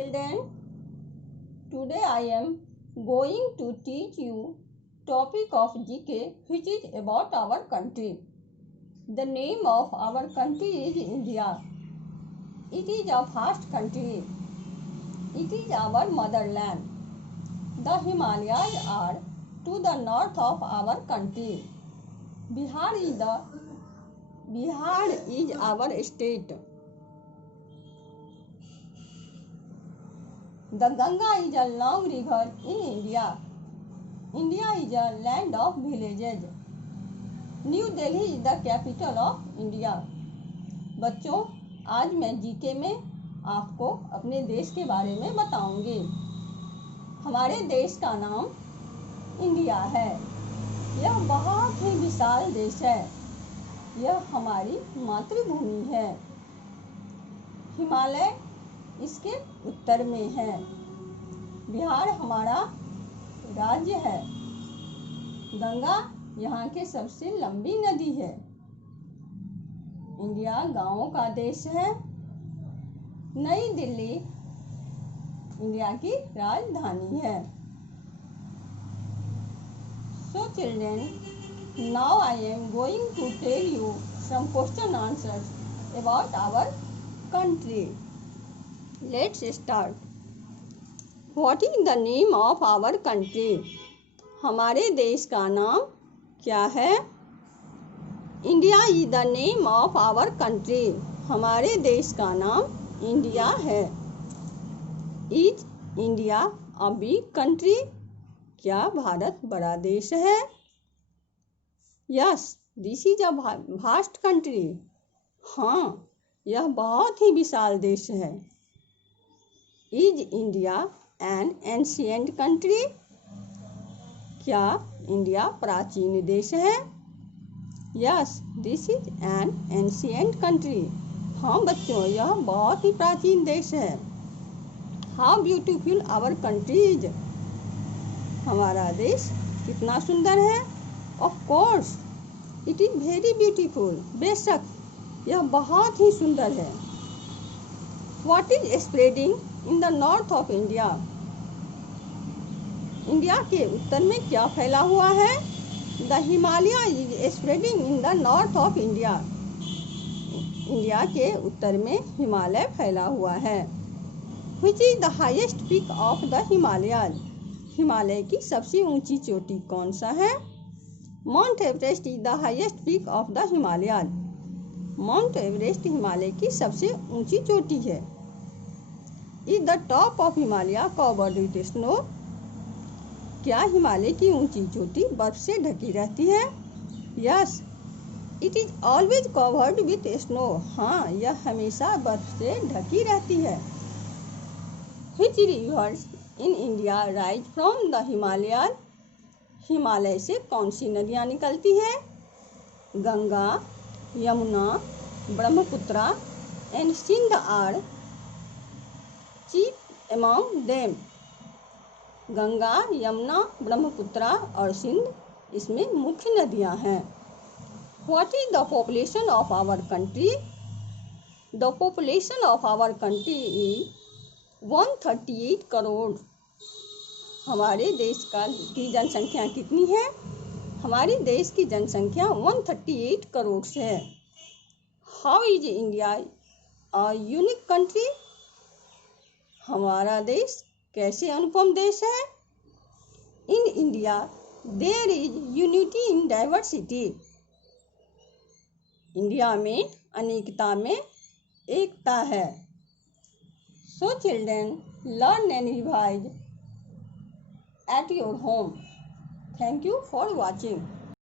Children, today I am going to teach you topic of GK which is about our country. The name of our country is India. It is a vast country. It is our motherland. The Himalayas are to the north of our country. Bihar is our state. The Ganga is a long river in India. India is a land of villages. New Delhi is the capital of India. बच्चों, आज मैं GK में आपको अपने देश के बारे में बताऊंगी। हमारे देश का नाम इंडिया है। यह बहुत ही विशाल देश है। यह हमारी मातृभूमि है। हिमालय इसके उत्तर में है। बिहार हमारा राज्य है। गंगा यहाँ के सबसे लंबी नदी है। इंडिया गांवों का देश है। नई दिल्ली इंडिया की राजधानी है। So children, now I am going to tell you some question answers about our country. Let's start. What is the name of our country? हमारे देश का नाम क्या है? India is the name of our country. हमारे देश का नाम इंडिया है। Is India a big country? क्या भारत बड़ा देश है? Yes, this is a vast country. हाँ, यह बहुत ही विशाल देश है। Is India an ancient country? क्या इंडिया प्राचीन देश है? Yes, this is an ancient country. हाँ बच्चों, यह बहुत ही प्राचीन देश है। How beautiful our country is? हमारा देश कितना सुंदर है। Of course it is very beautiful. बेशक यह बहुत ही सुंदर है। What is spreading in the north of India? India के उत्तर में क्या फैला हुआ है? The Himalaya is spreading in the north of India. India के उत्तर में हिमालय फैला हुआ है। Which is the highest peak of the Himalaya? Himalaya की सबसे ऊंची चोटी कौन सा है? Mount Everest is the highest peak of the Himalaya. Mount Everest Himalaya की सबसे ऊंची चोटी है। Is the top of Himalaya covered with snow? क्या हिमालय की ऊंची चोटी बर्फ से ढकी रहती है? Yes, it is always covered with snow. हाँ, यह हमेशा बर्फ से ढकी रहती है। Which rivers in India rise from the Himalaya? Himalaya से कौन सी नदियाँ निकलती है? Ganga, Yamuna, Brahmaputra and Sindh are chief among them. Ganga, Yamuna, Brahmaputra और सिंध इसमें मुख्य नदियां हैं। What is the population of our country? The population of our country is 138 crore. हमारे देश की जनसंख्या कितनी है? हमारे देश की जनसंख्या 138 करोड़ है। How is India a unique country? हमारा देश कैसे अनुपम देश है? In India there is unity in diversity. India में अनेकता में एकता है। So children, learn and revise at your home. Thank you for watching.